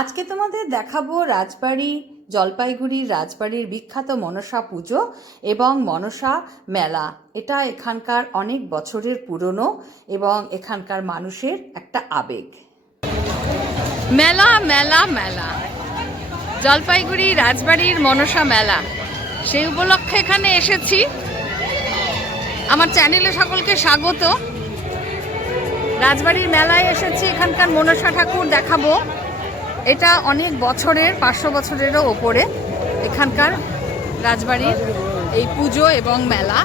আজকে তোমাদের দেখাবো রাজবাড়ি জলপাইগুড়ির রাজবাড়ির বিখ্যাত মনসা পুজো এবং মনসা মেলা। এটা এখানকার অনেক বছরের পুরনো এবং এখানকার মানুষের একটা আবেগ। মেলা মেলা মেলা। জলপাইগুড়ি রাজবাড়ির মনসা মেলা। সেই উপলক্ষে এখানে এসেছি। আমার চ্যানেলে সকলকে স্বাগত। রাজবাড়ির মেলায় এসেছি, এখানকার মনসা ঠাকুর দেখাবো। এটা অনেক বছরের, পাঁচশো বছরেরও ওপরে এখানকার রাজবাড়ির এই পুজো এবং মেলা।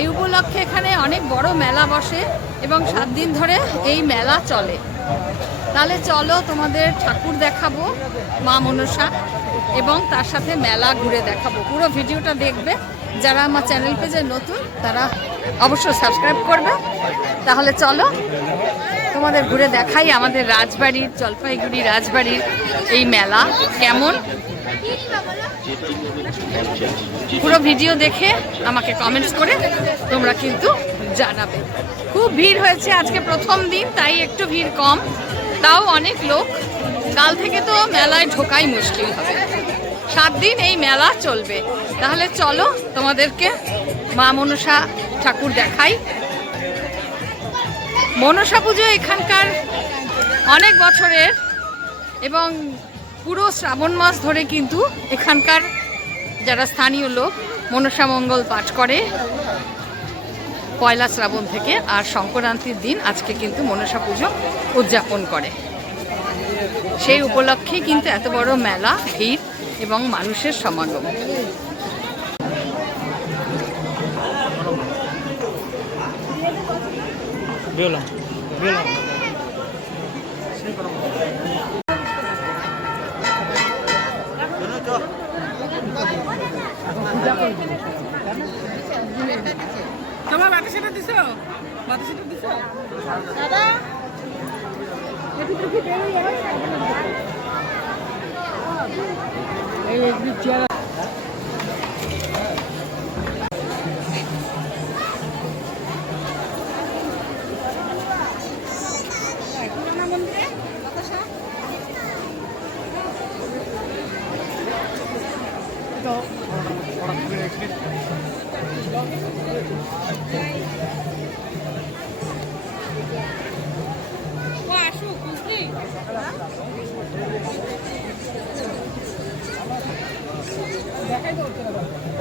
এই উপলক্ষে এখানে অনেক বড় মেলা বসে এবং সাত দিন ধরে এই মেলা চলে। তাহলে চলো তোমাদের ঠাকুর দেখাবো, মা মনসা, এবং তার সাথে মেলা ঘুরে দেখাবো। পুরো ভিডিওটা দেখবে। যারা আমার চ্যানেল পেজে নতুন, তারা অবশ্যই সাবস্ক্রাইব করবে। তাহলে চলো তোমাদের ঘুরে দেখাই আমাদের রাজবাড়ির, জলপাইগুড়ি রাজবাড়ির এই মেলা। কেমন? পুরো ভিডিও দেখে আমাকে কমেন্টস করে তোমরা কিন্তু জানাবে। খুব ভিড় হয়েছে আজকে প্রথম দিন, তাই একটু ভিড় কম। তাও অনেক লোক। কাল থেকে তো মেলায় ঢোকাই মুশকিল হবে। সাত দিন এই মেলা চলবে। তাহলে চলো তোমাদেরকে মা মনসা ঠাকুর দেখাই। মনসা পুজো এখানকার অনেক বছরের এবং পুরো শ্রাবণ মাস ধরে কিন্তু এখানকার যারা স্থানীয় লোক মনসা মঙ্গল পাঠ করে পয়লা শ্রাবণ থেকে আর সংক্রান্তির দিন আজকে কিন্তু মনসা পুজো উদযাপন করে। সেই উপলক্ষে কিন্তু এত বড় মেলা, ভিড় এবং মানুষের সমাগম। বেলা বেলা তোমার বাতি সেটা দিছো? বাতি সেটা দিছো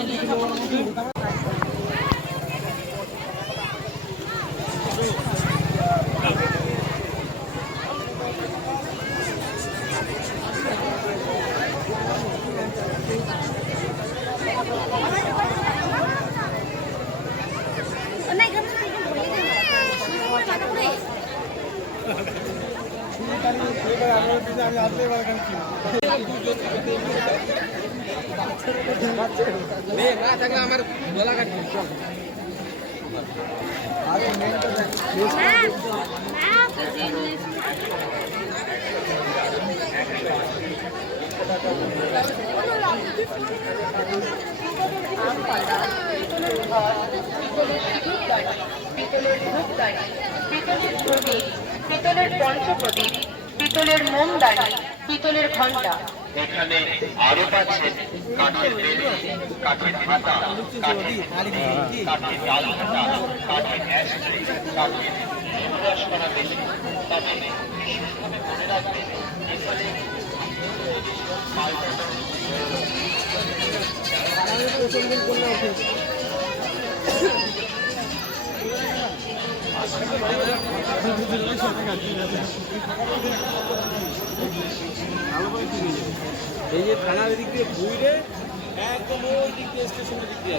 গলা কাটবে আরে মেনটা পিতলের পঞ্চপ্রদীপ পিতলের পিতলের ঘণ্টা এখানে আরও পাচ্ছেন কাঠের বেলি, কাঠের ভাতা কাঠের কাঠের ডাল ভাতা কাঠের কাঠের করা বিশেষভাবে মনে রাখবেন, এখানে এই যে থানার দিক দিয়ে ঘুরে একদম ওই দিক দিয়ে স্টেশনের দিক দিয়ে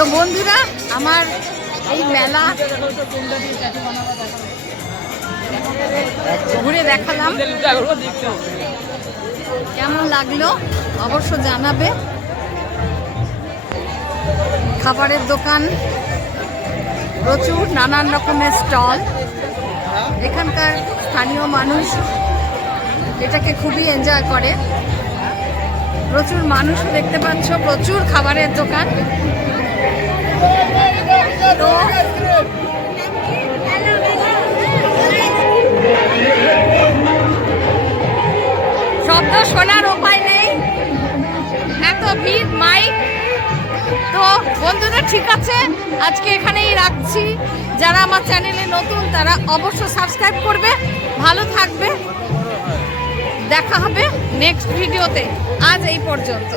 তো বন্ধুরা, আমার এই মেলা ঘুরে দেখালাম। কেমন লাগল অবশ্য জানাবে। খাবারের দোকান, প্রচুর নানান রকমের স্টল। এখানকার স্থানীয় মানুষ এটাকে খুবই এনজয় করে। প্রচুর মানুষ দেখতে পাচ্ছ, প্রচুর খাবারের দোকান। শব্দ শোনার উপায় নেই। এত ভিড়, মাইক। তো বন্ধুরা, ঠিক আছে? আজকে এখানেই রাখছি। যারা আমার চ্যানেলে নতুন, তারা অবশ্য সাবস্ক্রাইব করবে। ভালো থাকবে। দেখা হবে নেক্সট ভিডিওতে। আজ এই পর্যন্ত।